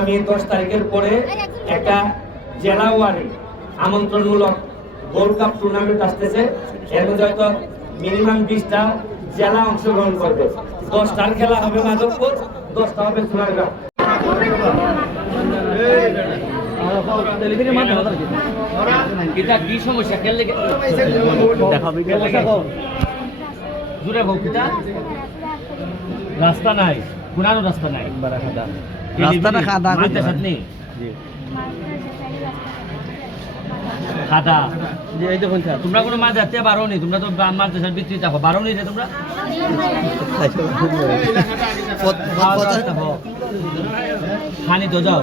আগামী দশ তারিখের পরে একটা জেলা ওয়ারি আমন্ত্রণমূলক গোল্ড কাপ টুর্নামেন্ট আসতেছে। এর মধ্যে হয়তো মিনিমাম বিশটা জেলা অংশগ্রহণ করবে। দশটার খেলা হবে মাধবপুর দশটা হবে সোনারগাঁও। কি সমস্যা? খেললে জুড়ে হোক রাস্তা নাই পুরানো রাস্তা নাই। রাস্তাটা খাদা কইতে মাদ্রাসাত নেই খাদা তোমরা কোনো মাছ যাতে পারো নি তোমরা তো মাদ্রাসার বিক্রি থাকো পারো নি তোমরা। খানি তো যাও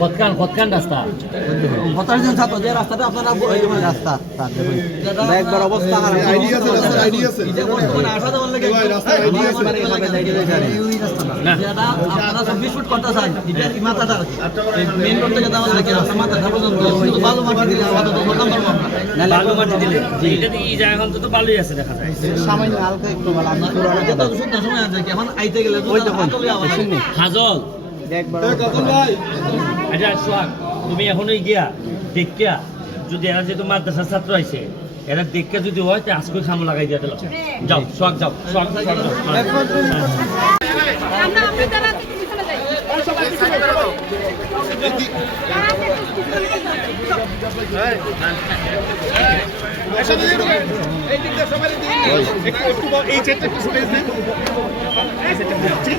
কতকান কতকান রাস্তা পঁচাশ জন ছাত্র যে রাস্তাটা আপনারা এই মানে রাস্তা দেখুন। একবার অবস্থা খারাপ। আইডিয়া আছে, আইডিয়া আছে। এই যে বর্তমানে আসা যাওয়ার লাগে ভাই, আইডিয়া আছে। আমার এলাকায় দাঁড়িয়ে রয়েছে আর কি। না। যেটা আপনারা 24 ফুট করতে চান, এটা এই মাথাটা আর কি। এই মেইন রোড থেকে লাগে রাস্তা মাথাটা পর্যন্ত শুধু বালু মাটি দিলে আপাতত বদনাম করব আমরা। বালু মাটি দিলে এটা এই জায়গা এখন বালুই আছে দেখা যায় সামান্য হালকা একটু বালু। আমরা পুরোনো কথা। এটা তো শুনতে সময় আছে কি, এখন আইতে গেলে তো হাতলে আওয়াজ আচ্ছা সোহাগ তুমি এখনই গিয়া দেখিয়া যদি এরা যেহেতু মাদ্রাসার ছাত্র আইছে এরা দেখে যদি হয় তো আজকে সামনে লাগাই দিয়ে দিল যাও সোহাগ যাও এই চেটটা একটু স্পেস দিন এই সেটটা ঠিক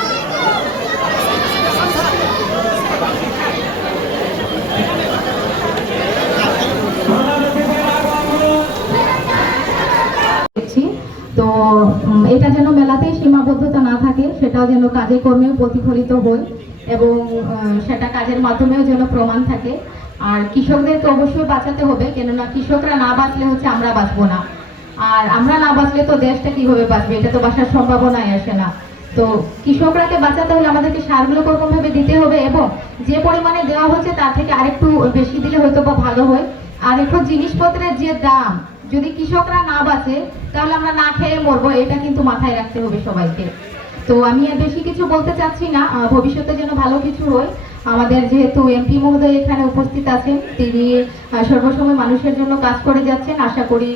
তো এটা যেন মেলাতে সীমাবদ্ধতা না থাকে, সেটাও যেন কাজে কর্মে প্রতিফলিত হয় এবং সেটা কাজের মাধ্যমেও যেন প্রমাণ থাকে। আর কৃষকদেরকে অবশ্যই বাঁচাতে হবে, কেননা কৃষকরা না বাঁচলে হচ্ছে আমরা বাঁচবো না। আর আমরা না বাঁচলে তো দেশটা কীভাবে বাঁচবে, এটা তো বাঁচার সম্ভাবনাই আসে না। তো কৃষকরাকে বাঁচাতে হলে আমাদেরকে সারগুলো কোরকম ভাবে দিতে হবে এবং যে পরিমাণে দেওয়া হচ্ছে তার থেকে আরেকটু বেশি দিলে হয়তো বা ভালো হয়। আর এখন জিনিসপত্রের যে দাম যদি কৃষকরা না বাঁচে, তাহলে আমরা না খেয়ে মরবো, এটা কিন্তু মাথায় রাখতে হবে সবাইকে। তো আমি আর বেশি কিছু বলতে চাচ্ছি না ভবিষ্যতে যেন ভালো কিছু হয়। আমাদের যেহেতু এমপি মহোদয় এখানে উপস্থিত আছেন, তিনি সর্বসময় মানুষের জন্য কাজ করে যাচ্ছেন, আশা করি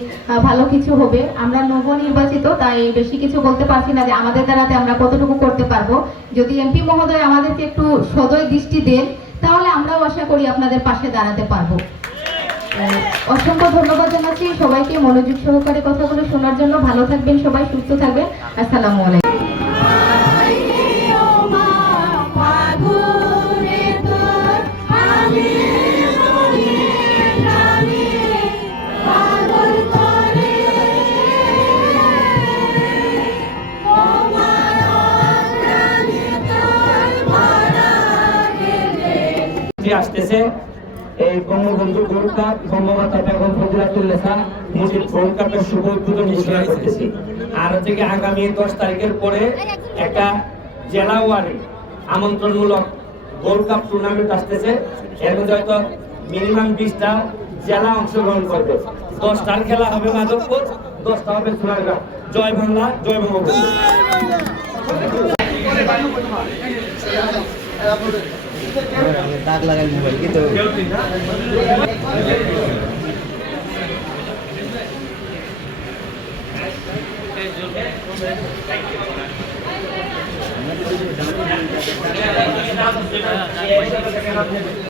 ভালো কিছু হবে। আমরা নবনির্বাচিত, তাই বেশি কিছু বলতে পারছি না যে আমাদের দ্বারাতে আমরা কতটুকু করতে পারব। যদি এমপি মহোদয় আমাদেরকে একটু সদয় দৃষ্টি দেন, তাহলে আমরাও আশা করি আপনাদের পাশে দাঁড়াতে পারব। অসংখ্য ধন্যবাদ জানাচ্ছি। সবাইকে মনোযোগ সহকারে কথাগুলো শোনার জন্য। ভালো থাকবেন সবাই, সুস্থ থাকবেন। আসসালামু আলাইকুম। আসতেছে। এই Bangabandhu gold cup Bangamata Begum Fazilatunnesa Mujib gold কাপের শুভ উদ্বোধন ঘোষণা করতেছি। আর হচ্ছে কি আগামী দশ তারিখের পরে একটা জেলা ওয়ারি আমন্ত্রণমূলক গোল্ড কাপ টুর্নামেন্ট আসতেছে। এর মধ্যে হয়তো মিনিমাম বিশটা জেলা অংশগ্রহণ করবে। দশটার খেলা হবে মাধবপুর, দশটা হবে সোনারগাঁও জয় বাংলা, জয় বঙ্গবন্ধু। দাগ লাগাই মোবাইল কিন্তু